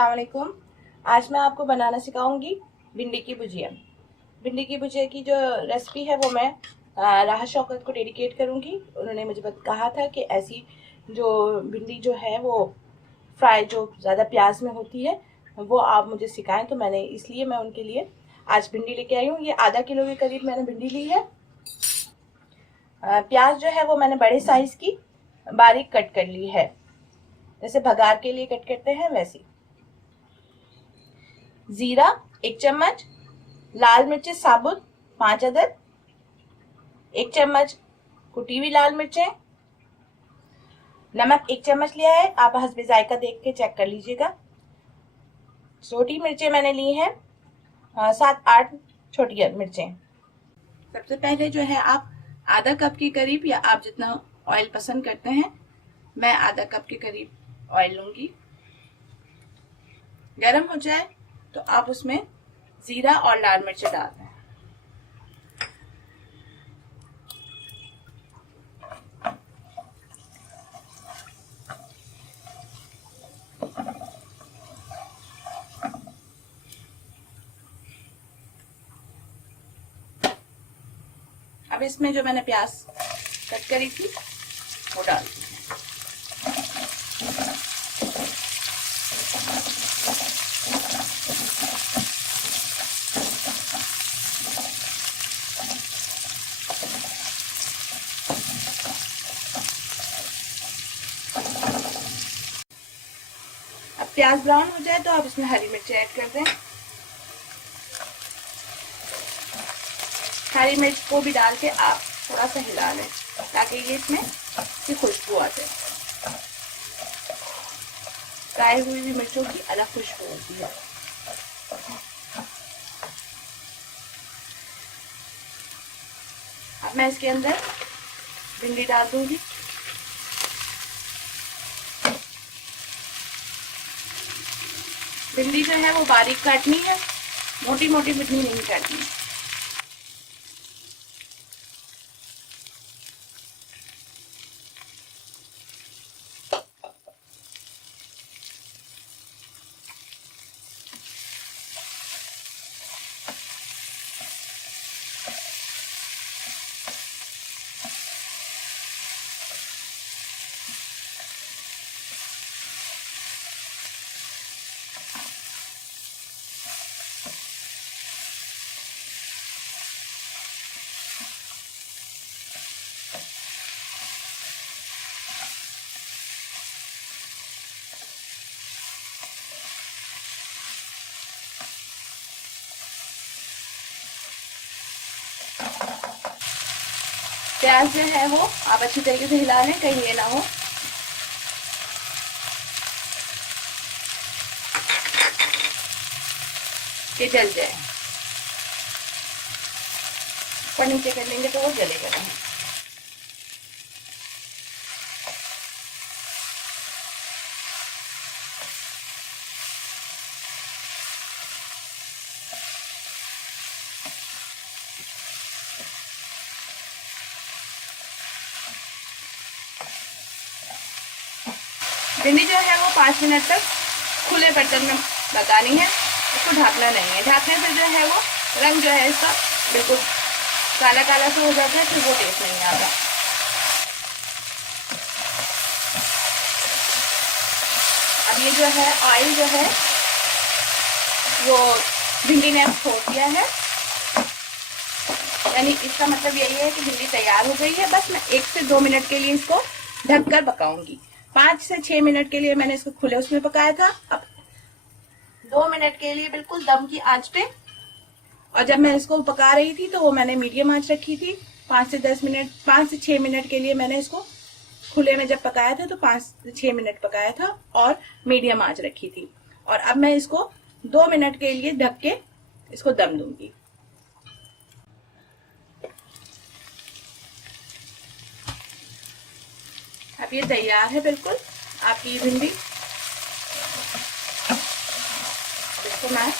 अस्सलाम वालेकुम। आज मैं आपको बनाना सिखाऊंगी भिंडी की भुजिया। भिंडी की भुजिया की जो रेसिपी है वो मैं राहत शौकत को डेडिकेट करूंगी। उन्होंने मुझे कहा था कि ऐसी जो भिंडी जो है वो फ्राई जो ज़्यादा प्याज में होती है वो आप मुझे सिखाएं, तो इसलिए मैं उनके लिए आज भिंडी लेके आई हूँ। ये आधा किलो के करीब मैंने भिंडी ली है। प्याज जो है वो मैंने बड़े साइज की बारीक कट कर ली है, जैसे भगार के लिए कट करते हैं वैसी। जीरा 1 चम्मच, लाल मिर्चें साबुत 5 अदद, 1 चम्मच कुटी हुई लाल मिर्चें, नमक 1 चम्मच लिया है, आप हस्बे जायका देख के चेक कर लीजिएगा। छोटी मिर्चें मैंने ली हैं 7-8 छोटी मिर्चें। सबसे पहले जो है आप आधा कप के करीब, या आप जितना ऑयल पसंद करते हैं, मैं आधा कप के करीब ऑयल लूंगी। गरम हो जाए तो आप उसमें जीरा और लाल मिर्च डाल दें। अब इसमें जो मैंने प्याज कट करी थी वो डाल दी। अब प्याज ब्राउन हो जाए तो आप इसमें हरी मिर्च ऐड कर दें। हरी मिर्च को भी डाल के आप थोड़ा सा हिला लें ताकि ये इसमें की खुशबू आ जाए। फ्राई हुई हुई मिर्चों की अलग खुशबू होती है। अब मैं इसके अंदर भिंडी डाल दूंगी। भिंडी जो है वो बारीक काटनी है, मोटी मोटी भिंडी नहीं काटनी है। प्याज जो है वो आप अच्छी तरीके से हिला लें, कहीं ये ना हो कि जल जाए। ऊपर नीचे कर लेंगे तो वो जलेगा नहीं। भिंडी जो है वो 5 मिनट तक खुले बर्तन में पकानी है, इसको ढकना नहीं है। ढकने से जो है वो रंग जो है इसका बिल्कुल काला काला सा हो जाता है, फिर वो टेस्ट नहीं आता। अब ये जो है ऑयल जो है वो भिंडी ने छोड़ दिया है, यानी इसका मतलब यही है कि भिंडी तैयार हो गई है। बस मैं 1 से 2 मिनट के लिए इसको ढककर पकाऊंगी। 5 से 6 मिनट के लिए मैंने इसको खुले उसमें पकाया था। अब 2 मिनट के लिए बिल्कुल दम की आंच पे, और जब मैं इसको पका रही थी तो वो मैंने मीडियम आंच रखी थी। 5 से 6 मिनट के लिए मैंने इसको खुले में जब पकाया था तो 5 से 6 मिनट पकाया था और मीडियम आंच रखी थी। और अब मैं इसको 2 मिनट के लिए ढक के इसको दम दूंगी। अब ये तैयार है बिल्कुल आपकी भिंडी। इसको मैं